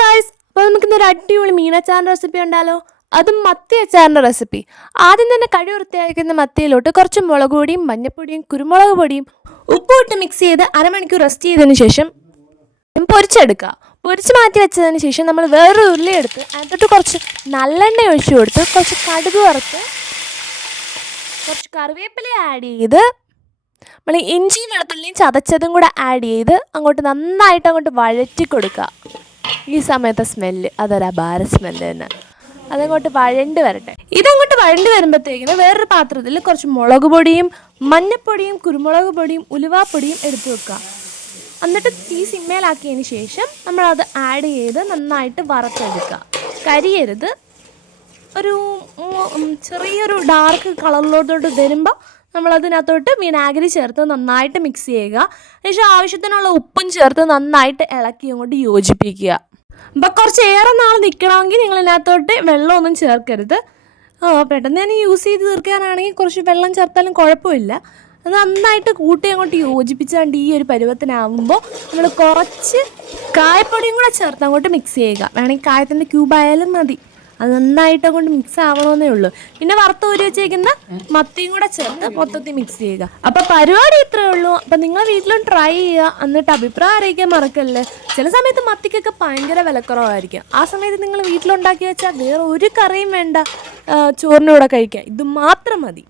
Guys, അപ്പോൾ നമുക്കിന്നൊരു അടിപൊളി മീനച്ചാറിൻ്റെ റെസിപ്പി ഉണ്ടല്ലോ. അതും മത്തി അച്ചാറിൻ്റെ റെസിപ്പി. ആദ്യം തന്നെ കഴുകി വൃത്തിയാക്കുന്ന മത്തിയിലോട്ട് കുറച്ച് മുളക് പൊടിയും മഞ്ഞൾപ്പൊടിയും കുരുമുളക് പൊടിയും ഉപ്പും ഇട്ട് മിക്സ് ചെയ്ത് അരമണിക്കൂർ റെസ്റ്റ് ചെയ്തതിന് ശേഷം പൊരിച്ചെടുക്കുക. പൊരിച്ച് മാറ്റി വെച്ചതിന് ശേഷം നമ്മൾ വേറൊരു ഉരുളി എടുത്ത് അതിനകത്തോട്ട് കുറച്ച് നല്ലെണ്ണ ഒഴിച്ചു കൊടുത്ത് കുറച്ച് കടുക് വറുത്ത് കുറച്ച് കറിവേപ്പില ആഡ് ചെയ്ത് നമ്മൾ ഇഞ്ചിയും വെളുത്തുള്ളിയും ചതച്ചതും കൂടെ ആഡ് ചെയ്ത് നന്നായിട്ട് വഴറ്റി കൊടുക്കുക. ഈ സമയത്തെ സ്മെല്ല് അതൊരു അപാര സ്മെല്ല് തന്നെ. അതങ്ങോട്ട് വഴണ്ട് വരട്ടെ. ഇതങ്ങോട്ട് വഴണ്ട് വരുമ്പോഴത്തേക്കിന് വേറൊരു പാത്രത്തിൽ കുറച്ച് മുളക് പൊടിയും മഞ്ഞൾപ്പൊടിയും കുരുമുളക് പൊടിയും ഉലുവാപ്പൊടിയും എടുത്തു വെക്കുക. എന്നിട്ട് തീ സിമ്മേലാക്കിയതിന് ശേഷം നമ്മളത് ആഡ് ചെയ്ത് നന്നായിട്ട് വറുത്തെടുക്കുക. കരിയരുത്. ഒരു ചെറിയൊരു ഡാർക്ക് കളറിലോട്ട് വരുമ്പോൾ നമ്മളതിനകത്തോട്ട് വിനാഗിരി ചേർത്ത് നന്നായിട്ട് മിക്സ് ചെയ്യുക. അതിനുശേഷം ആവശ്യത്തിനുള്ള ഉപ്പും ചേർത്ത് നന്നായിട്ട് ഇളക്കി അങ്ങോട്ട് യോജിപ്പിക്കുക. അപ്പം കുറച്ച് ഏറെ നാൾ നിൽക്കണമെങ്കിൽ നിങ്ങളിതിനകത്തോട്ട് വെള്ളമൊന്നും ചേർക്കരുത്. പെട്ടെന്ന് തന്നെ യൂസ് ചെയ്ത് തീർക്കാനാണെങ്കിൽ കുറച്ച് വെള്ളം ചേർത്താലും കുഴപ്പമില്ല. അത് നന്നായിട്ട് കൂട്ടി അങ്ങോട്ട് യോജിപ്പിച്ചാണ്ട് ഈ ഒരു പരുവത്തിനാവുമ്പോൾ നമ്മൾ കുറച്ച് കായപ്പൊടിയും കൂടെ ചേർത്ത് അങ്ങോട്ട് മിക്സ് ചെയ്യുക. വേണമെങ്കിൽ കായത്തിൻ്റെ ക്യൂബായാലും മതി. അത് നന്നായിട്ട് അങ്ങോട്ട് മിക്സ് ആവണമെന്നേ ഉള്ളൂ. പിന്നെ വറുത്ത് ഊരി വെച്ചേക്കുന്ന മത്തിയും കൂടെ ചേർത്ത് മൊത്തത്തിൽ മിക്സ് ചെയ്യുക. അപ്പോൾ പരിപാടി ഇത്രയേ ഉള്ളൂ. അപ്പം നിങ്ങൾ വീട്ടിലും ട്രൈ ചെയ്യുക. എന്നിട്ട് അഭിപ്രായം അറിയിക്കാൻ മറക്കല്ലേ. ചില സമയത്ത് മത്തിക്കൊക്കെ ഭയങ്കര വിലക്കുറവായിരിക്കും. ആ സമയത്ത് നിങ്ങൾ വീട്ടിലുണ്ടാക്കി വെച്ചാൽ വേറെ ഒരു കറിയും വേണ്ട, ചോറിൻ്റെ കൂടെ കഴിക്കാം. ഇത് മാത്രം മതി.